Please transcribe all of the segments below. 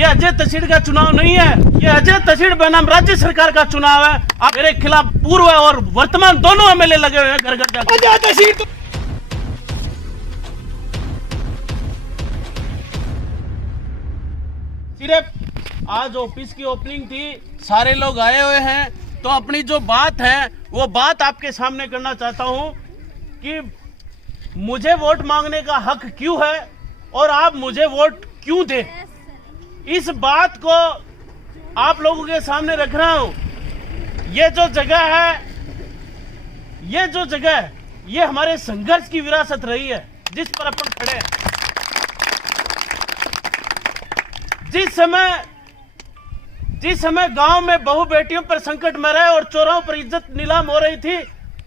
ये अजय तसीड़ का चुनाव नहीं है, ये अजय तसीड़ बनाम राज्य सरकार का चुनाव है। आप मेरे खिलाफ पूर्व और वर्तमान दोनों एमएलए लगे हुए हैं घर घर जाकर। अजय तसीड़ सिर्फ आज ऑफिस की ओपनिंग थी, सारे लोग आए हुए हैं, तो अपनी जो बात है वो बात आपके सामने करना चाहता हूं कि मुझे वोट मांगने का हक क्यों है और आप मुझे वोट क्यों दें। इस बात को आप लोगों के सामने रख रहा हूं। ये जो जगह है, ये हमारे संघर्ष की विरासत रही है जिस पर अपन खड़े हैं। जिस समय गांव में बहू बेटियों पर संकट में रहे और चोरों पर इज्जत नीलाम हो रही थी,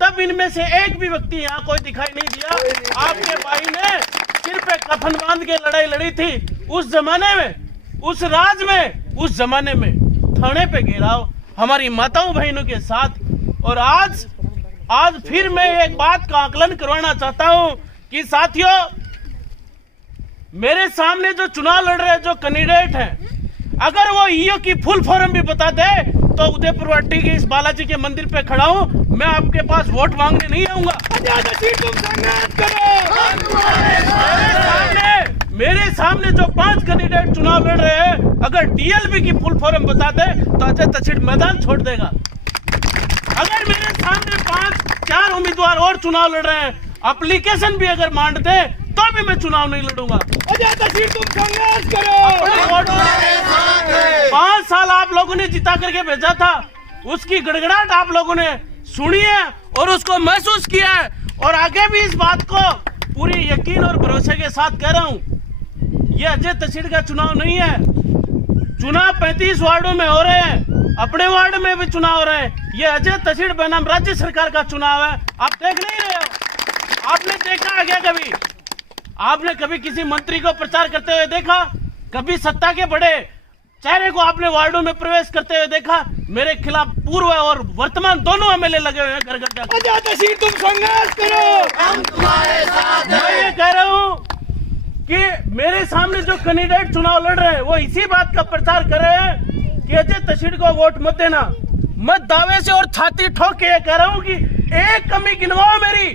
तब इनमें से एक भी व्यक्ति यहाँ कोई दिखाई नहीं दिया। आपके भाई ने सिर पे कफन बांध के लड़ाई लड़ी थी। उस जमाने में, उस राज में, उस जमाने में थाने पे घेराव हमारी माताओं बहनों के साथ। और आज फिर मैं एक बात का आकलन करवाना चाहता हूं कि साथियों, मेरे सामने जो चुनाव लड़ रहे जो कैंडिडेट हैं, अगर वो ईओ की फुल फॉर्म भी बता दे तो उदयपुर वाटी के इस बालाजी के मंदिर पे खड़ा हूं, मैं आपके पास वोट मांगने नहीं आऊंगा। मेरे सामने जो 5 कैंडिडेट चुनाव लड़ रहे हैं, अगर डीएलबी की फुल फॉर्म बता दे तो अजय तसीड़ मैदान छोड़ देगा। अगर मेरे सामने 5-4 उम्मीदवार और चुनाव लड़ रहे हैं, एप्लीकेशन भी अगर मांग दे तो भी मैं चुनाव नहीं लड़ूंगा। अजय तसीड़ तुम संघर्ष करो। 5 साल आप लोगों ने जिता करके भेजा था, उसकी गड़गड़ाहट आप लोगों ने सुनी है और उसको महसूस किया है। और आगे भी इस बात को पूरी यकीन और भरोसे के साथ कह रहा हूं, ये अजय तसीड़ का चुनाव नहीं है। चुनाव 35 वार्डों में हो रहे हैं, अपने वार्ड में भी चुनाव हो रहे हैं। ये अजय तसीड़ बनाम राज्य सरकार का चुनाव है। आप देख नहीं रहे हो? आपने देखा है क्या कभी? आपने कभी किसी मंत्री को प्रचार करते हुए देखा? कभी सत्ता के बड़े चेहरे को आपने वार्डों में प्रवेश करते हुए देखा? मेरे खिलाफ पूर्व और वर्तमान दोनों एमएलए लगे हुए हैं घर घर जाकर। अजय तसीड़ तुम संघर्ष करो, हम तुम्हारे साथ हैं। मैं ये कह रहा हूँ कि मेरे सामने जो कैंडिडेट चुनाव लड़ रहे हैं वो इसी बात का प्रचार कर रहे हैं कि अजय तसीड़ को वोट मत देना। मैं दावे से और छाती ठोक के कह रहा हूँ कि एक कमी गिनवाओ मेरी,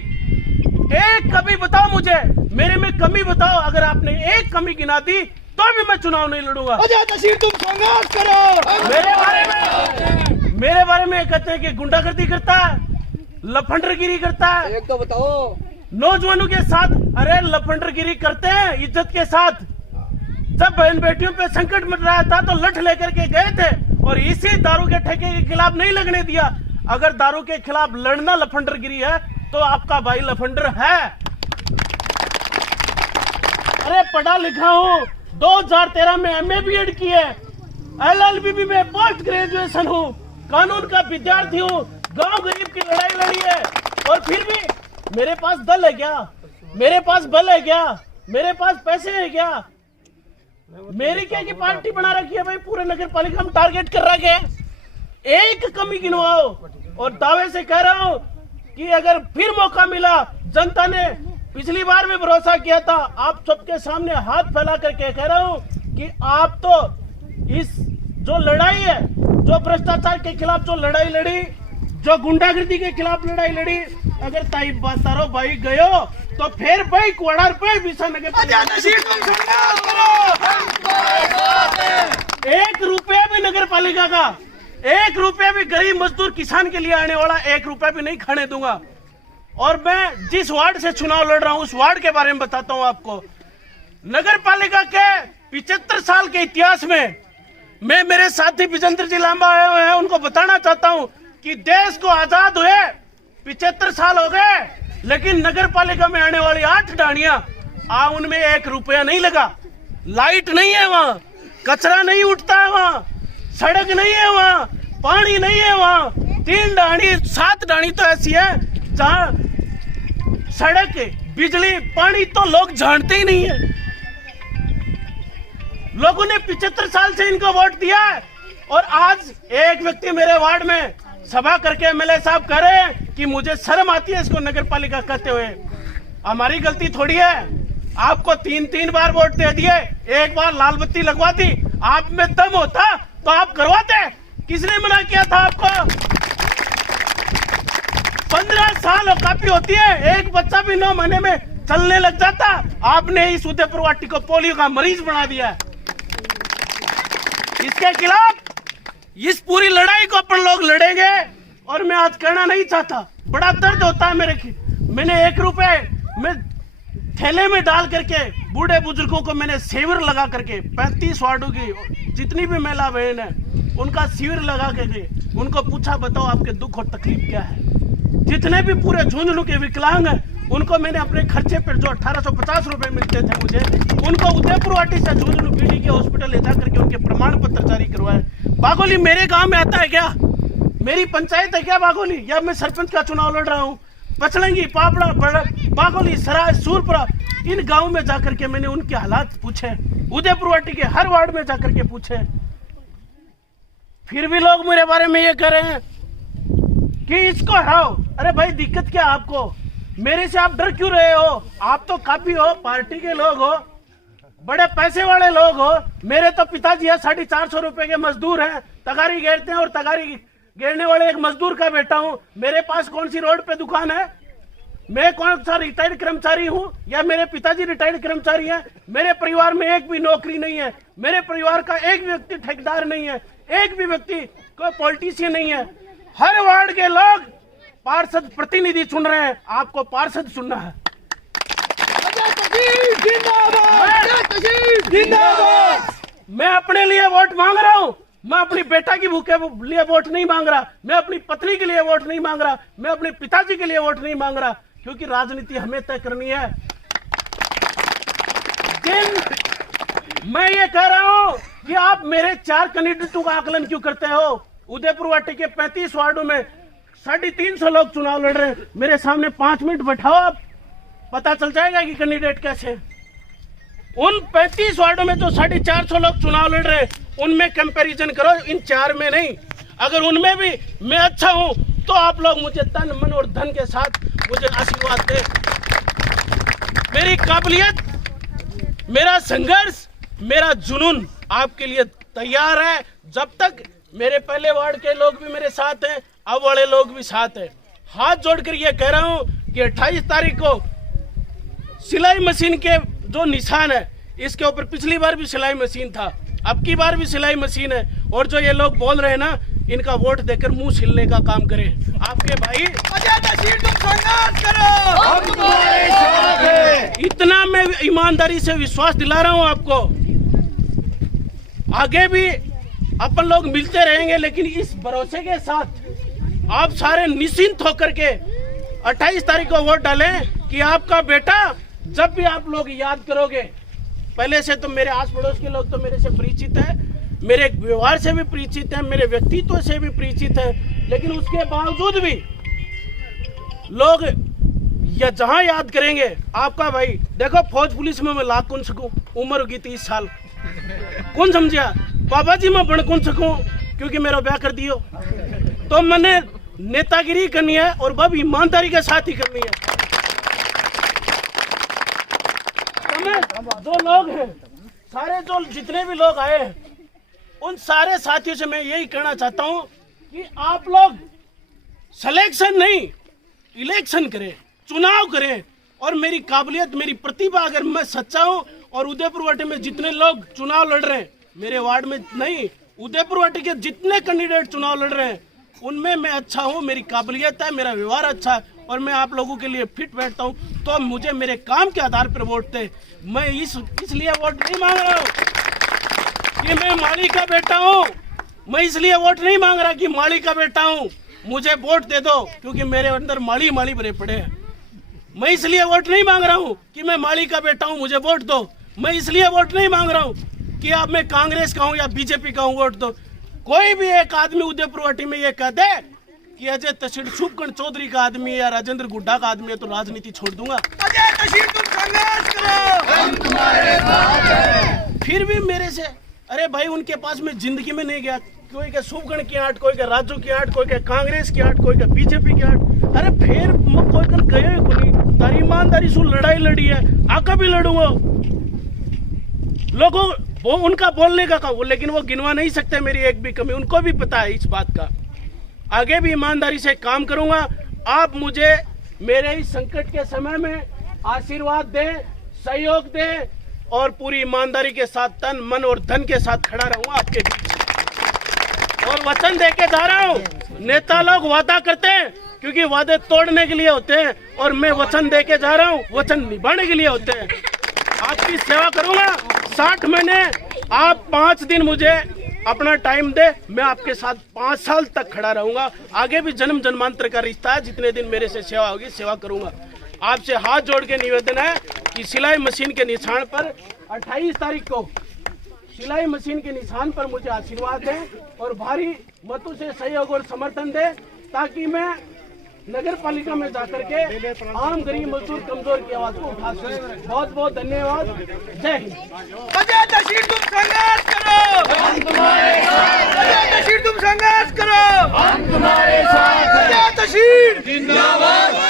एक कमी बताओ मुझे, मेरे में कमी बताओ। अगर आपने एक कमी गिना दी तो भी मैं चुनाव नहीं लड़ूंगा। अजय तसीड़ तुम संघर्ष करो। मेरे बारे में कहते हैं कि गुंडागर्दी करता है, लफंडरगिरी करता है। एक तो बताओ। नौजवानों के साथ, अरे लफंडरगिरी करते हैं इज्जत के साथ। जब बहन बेटियों पे संकट मिल रहा था तो लठ लेकर के गए थे और इसी दारू के ठेके के खिलाफ नहीं लगने दिया। अगर दारू के खिलाफ लड़ना लफंडरगिरी है तो आपका भाई लफंडर है। अरे पढ़ा लिखा हूँ, 2013 में एमए बीएड की है, एलएलबी में पोस्ट ग्रेजुएशन हूँ, कानून का विद्यार्थी हूँ, गांव गरीब की लड़ाई लड़ी है। और फिर भी मेरे पास दल है क्या? मेरे पास बल है क्या? मेरे पास पैसे है क्या? मेरी क्या की पार्टी बना रखी है भाई? पूरे नगर पालिका में टारगेट कर रखा है। एक कमी गिनवाओ। और दावे से कह रहा हूँ कि अगर फिर मौका मिला, जनता ने पिछली बार में भरोसा किया था, आप सबके सामने हाथ फैला करके कह रहा हूँ कि आप तो इस जो लड़ाई है, जो भ्रष्टाचार के खिलाफ जो लड़ाई लड़ी, जो गुंडागर्दी के खिलाफ लड़ाई लड़ी, अगर ताई सारो भाई गयो तो फिर भाई क्वार्टर पे विशा नगर 1 रुपया भी नगर पालिका का, 1 रुपया भी गरीब मजदूर किसान के लिए आने वाला 1 रुपया भी नहीं खाने दूंगा। और मैं जिस वार्ड से चुनाव लड़ रहा हूं उस वार्ड के बारे में बताता हूं आपको। नगर पालिका के 75 साल के इतिहास में मैं, मेरे साथी विजेंद्र जी लांबा आए हुए हैं, उनको बताना चाहता हूं कि देश को आजाद हुए 75 साल हो गए, लेकिन नगर पालिका में आने वाली 8 डाणियां, उनमें 1 रुपया नहीं लगा। लाइट नहीं है वहां, कचरा नहीं उठता है वहां, सड़क नहीं है वहां, पानी नहीं है वहां। 3 डाणी 7 डाणी तो ऐसी है जहां सड़क, बिजली, पानी तो लोग जानते ही नहीं है। लोगों ने 75 साल से इनको वोट दिया है और आज एक व्यक्ति मेरे वार्ड में सभा करके एमएलए साहब कह रहे हैं कि मुझे शर्म आती है इसको नगर पालिका कहते हुए। हमारी गलती थोड़ी है, आपको 3 बार वोट दे दिए, 1 बार लाल बत्ती लगवा दी, आप में दम होता तो आप करवाते। किसने मना किया था आपको? 15 साल औकाती होती है, एक बच्चा भी 9 महीने में चलने लग जाता। आपने इस उदयपुर वाटी को पोलियो का मरीज बना दिया। इसके खिलाफ इस पूरी लड़ाई को अपन लोग लड़ेंगे। और मैं आज कहना नहीं चाहता, बड़ा दर्द होता है मैंने 1 रुपए में थैले में डाल करके बूढ़े बुजुर्गों को मैंने शिविर लगा करके 35 वार्डों की जितनी भी महिला बहन है उनका शिविर लगा करके उनको पूछा, बताओ आपके दुख और तकलीफ क्या है। जितने भी पूरे झुंझुनू के विकलांग हैं उनको मैंने अपने खर्चे पर जो 1850 रुपए मिलते थे मुझे, उनको उदयपुर वाटी से झुंझुनू पीडी के हॉस्पिटल ले जा करके उनके प्रमाण पत्र जारी करवाए। बागोली मेरे गांव में आता है क्या? मेरी पंचायत है क्या बागोली? या मैं सरपंच का चुनाव लड़ रहा हूँ? पचलंगी, पापड़ा, बागोली, सराय, सूरपुरा, इन गाँव में जाकर के मैंने उनके हालात पूछे। उदयपुर वाटी के हर वार्ड में जाकर के पूछे। फिर भी लोग मेरे बारे में ये कह रहे हैं कि इसको हटाओ। अरे भाई दिक्कत क्या आपको? मेरे से आप डर क्यों रहे हो? आप तो काफी हो, पार्टी के लोग हो, बड़े पैसे वाले लोग हो। मेरे तो पिताजी है 450 रुपए के मजदूर हैं, तगारी घेरते हैं और तगारी घेरने वाले एक मजदूर का बेटा हूं। मेरे पास कौन सी रोड पे दुकान है? मैं कौन सा रिटायर्ड कर्मचारी हूं या मेरे पिताजी रिटायर्ड कर्मचारी हैं? मेरे परिवार में एक भी नौकरी नहीं है। मेरे परिवार का एक भी व्यक्ति ठेकेदार नहीं है, एक भी व्यक्ति कोई पॉलिटिशियन नहीं है। हर वार्ड के लोग पार्षद प्रतिनिधि चुन रहे हैं, आपको पार्षद चुनना है। मैं अपने लिए वोट मांग रहा हूं, मैं अपनी बेटा की भूख के लिए वोट नहीं मांग रहा, मैं अपनी पत्नी के लिए वोट नहीं मांग रहा, मैं अपने पिताजी के लिए वोट नहीं मांग रहा, क्योंकि राजनीति हमें तय करनी है। मैं ये कह रहा हूं कि आप मेरे 4 कैंडिडेटों का आकलन क्यों करते हो? उदयपुर वाटी के 35 वार्डों में 350 लोग चुनाव लड़ रहे हैं। मेरे सामने 5 मिनट बैठाओ, आप पता चल जाएगा कि कैंडिडेट कैसे। उन 35 वार्डों में जो 450 लोग चुनाव लड़ रहे हैं उनमें कंपैरिजन करो, इन 4 में नहीं। अगर उनमें भी मैं अच्छा हूं तो आप लोग मुझे तन मन और धन के साथ मुझे आशीर्वाद दें। मेरी काबिलियत, मेरा संघर्ष, मेरा जुनून आपके लिए तैयार है। जब तक मेरे पहले वार्ड के लोग भी मेरे साथ हैं, अब वाले लोग भी साथ हैं। हाथ जोड़कर ये कह रहा हूं कि 28 तारीख को सिलाई मशीन के जो निशान है, इसके ऊपर पिछली बार भी सिलाई मशीन था, अब की बार भी सिलाई मशीन है। और जो ये लोग बोल रहे हैं ना, इनका वोट देकर मुंह छिलने का काम करें। आपके भाई तुम संघर्ष करो, हम तुम्हारे साथ हैं। इतना मैं ईमानदारी से विश्वास दिला रहा हूं आपको। आगे भी अपन लोग मिलते रहेंगे, लेकिन इस भरोसे के साथ आप सारे निश्चिंत होकर के 28 तारीख को वोट डालें कि आपका बेटा, जब भी आप लोग याद करोगे, पहले से तो मेरे आस पड़ोस के लोग तो मेरे से परिचित है, मेरे व्यवहार से भी परिचित है, मेरे व्यक्तित्व से भी परिचित है, लेकिन उसके बावजूद भी लोग या जहां याद करेंगे आपका भाई। देखो फौज पुलिस में मैं लाख कौन सकूं, उम्र होगी 30 साल, कौन समझा? बाबा जी मैं बन कौन सकूं क्योंकि मेरा ब्याह कर दियो। तो मैंने नेतागिरी करनी है और वह भी ईमानदारी के साथ ही करनी है। जो लोग हैं, सारे जो जितने भी लोग आए हैं, उन सारे साथियों से मैं यही कहना चाहता हूं कि आप लोग सिलेक्शन नहीं, इलेक्शन करें, चुनाव करें। और मेरी काबिलियत, मेरी प्रतिभा, अगर मैं सच्चा हूं और उदयपुर वाटी में जितने लोग चुनाव लड़ रहे हैं, मेरे वार्ड में नहीं, उदयपुर वाटी के जितने कैंडिडेट चुनाव लड़ रहे हैं, उनमें मैं अच्छा हूं, मेरी काबिलियत है, मेरा व्यवहार अच्छा है और मैं आप लोगों के लिए फिट बैठता हूं। तो मुझे मेरे काम के आधार पर वोट दे। मैं इसलिए वोट नहीं मांग रहा हूं कि मैं माली का बेटा हूं, मैं इसलिए वोट नहीं मांग रहा कि माली का बेटा हूं मुझे वोट दे दो, क्योंकि मेरे अंदर माली भरे पड़े हैं। मैं इसलिए वोट नहीं मांग रहा हूं कि मैं माली का बेटा हूं मुझे वोट दो। मैं इसलिए वोट नहीं मांग रहा हूं कि आप मैं कांग्रेस का हूं या बीजेपी का हूं, वोट दो। कोई भी एक आदमी उदयपुर वाटी में ये कह दे कि अजय तसीर शुभकर्ण चौधरी का आदमी है या राजेंद्र गुड्डा का आदमी है, तो राजनीति छोड़ दूंगा। अजय तसीर तुम संघर्ष करो, हम तुम्हारे साथ हैं। फिर भी मेरे से, अरे भाई उनके पास मैं जिंदगी में नहीं गया। कोई का शुभकर्ण की आट, कोई का राजू की आट, कोई का कांग्रेस की आट, कोई का बीजेपी की आट। अरे फिर कोई कल गए कोनी, तारी ईमानदारी से लड़ाई लड़ी है, आका भी लड़ूंगा। लोगों वो उनका बोलने का काम, लेकिन वो गिनवा नहीं सकते मेरी एक भी कमी, उनको भी पता है इस बात का। आगे भी ईमानदारी से काम करूंगा। आप मुझे मेरे इस संकट के समय में आशीर्वाद दें, सहयोग दें और पूरी ईमानदारी के साथ तन मन और धन के साथ खड़ा रहूंगा आपके बीच। और वचन दे के जा रहा हूँ, नेता लोग वादा करते हैं क्योंकि वादे तोड़ने के लिए होते हैं, और मैं वचन दे के जा रहा हूँ वचन निभाने के लिए होते हैं। आपकी सेवा करूंगा 60 महीने, आप 5 दिन मुझे अपना टाइम दे, मैं आपके साथ 5 साल तक खड़ा रहूंगा। आगे भी जन्म जन्मांतर का रिश्ता है, जितने दिन मेरे से सेवा होगी सेवा करूंगा। आपसे हाथ जोड़ के निवेदन है कि सिलाई मशीन के निशान पर 28 तारीख को सिलाई मशीन के निशान पर मुझे आशीर्वाद दें और भारी मतों से सहयोग और समर्थन दें, ताकि मैं नगर पालिका में जाकर के आम गरीब मजदूर कमजोर की आवाज को उठा सकूं। बहुत बहुत धन्यवाद। जय हिंद। अजय तशीर तुम संघर्ष करो, हम तुम्हारे साथ हैं। अजय तशीर तुम संघर्ष करो, हम तुम्हारे साथ हैं। अजय तशीर जिंदाबाद।